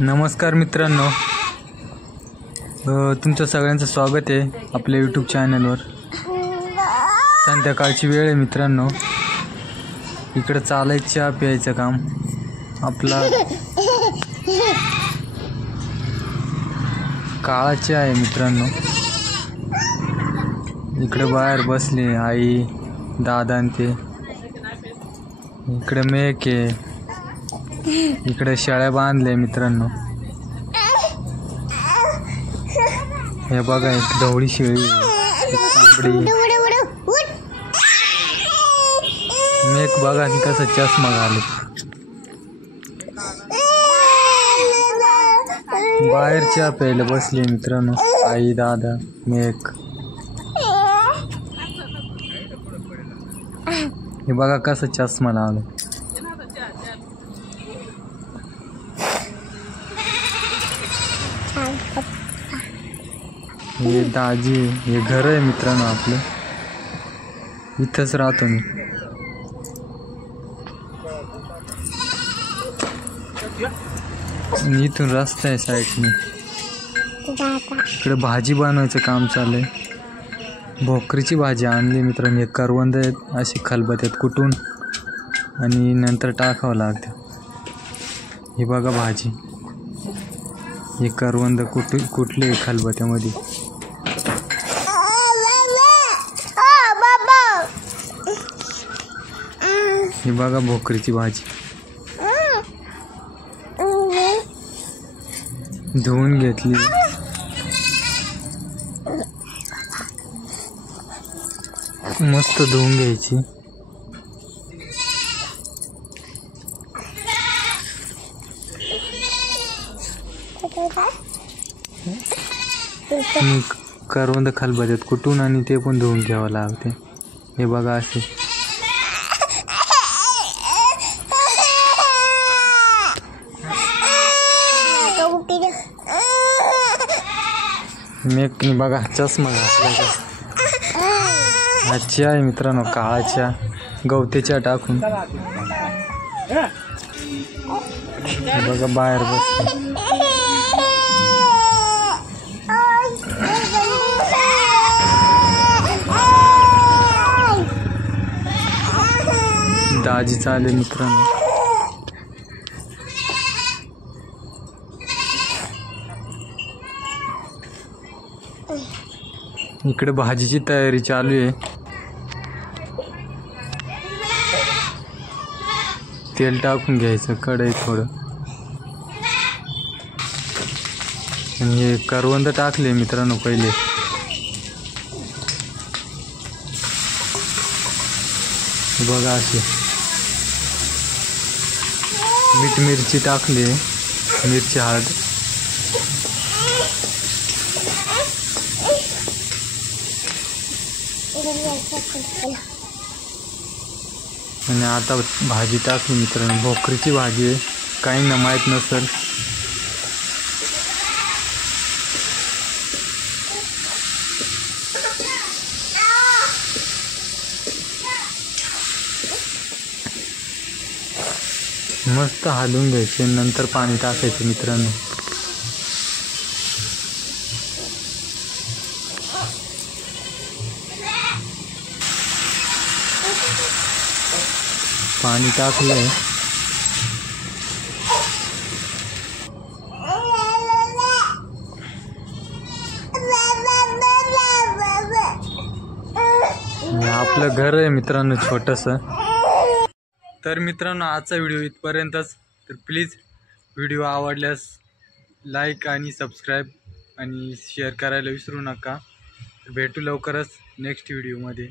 नमस्कार मित्रांनो, तुमचं सगळ्यांचं स्वागत आहे आपल्या यूट्यूब चॅनलवर। संध्याकाळची वेळ आहे मित्रांनो, इकडं चालायचं चहा प्यायचं काम आपला काळा चहा आहे मित्रांनो। इकडे बाहेर बसले आई दादा आणि ते, इकडे मेक आहे, इकडे शेळ्या बांधले मित्रांनो। हे बघा एक ढवळी शेळी, एक तांबडी मेक बघा कसं चष्मा घालत बाहेर चहा प्यायला बसले मित्रांनो आई दादा मेक। हे बघा कसं चष्मा लावलं। हे दाजी, हे घर आहे मित्रांनो आपलं, इथंच राहतो मी। इथून रस्ता आहे साईडने, इकडे भाजी बनवायचं काम चाललंय। भोकरीची भाजी आणली मित्रांनो, हे करवंद आहेत अशी खलबत्यात कुटून आणि नंतर टाकावं लागतं। हे बघा भाजी, हे करवंद कुटले खलबत्यामध्ये। हे बघा भोकरीची भाजी धुवून घेतली, मस्त धुवून घ्यायची। करवंद खलबत्यात कुटून आणि ते पण धुवून घ्यावं लागते। हे बघा असे मेकनी बघा चष्मा घातला। आजची आहे मित्रांनो काळाच्या गवतेच्या टाकून। बघा बाहेर बसते दाजी चाले मित्रांनो। इकडे भाजीची तयारी चालू आहे, तेल टाकून घ्यायचं कढईत थोडं, आणि हे करवंद टाकले मित्रांनो पहिले। बघा असे मीठ मिरची टाकली, मिरची हळद, आणि आता भाजी टाकली मित्रांनो। भोकरीची भाजी आहे, काहींना माहीत नसेल। मस्त हलवून घ्यायचे, नंतर पाणी टाकायचं मित्रांनो। पाणी टाकलंय, आपलं घर आहे मित्रांनो छोटंसं। तर मित्रांनो आजचा व्हिडिओ इथपर्यंतच। तर प्लीज व्हिडिओ आवडल्यास लाईक आणि सबस्क्राईब आणि शेअर करायला विसरू नका। भेटू लवकरच नेक्स्ट व्हिडिओमध्ये।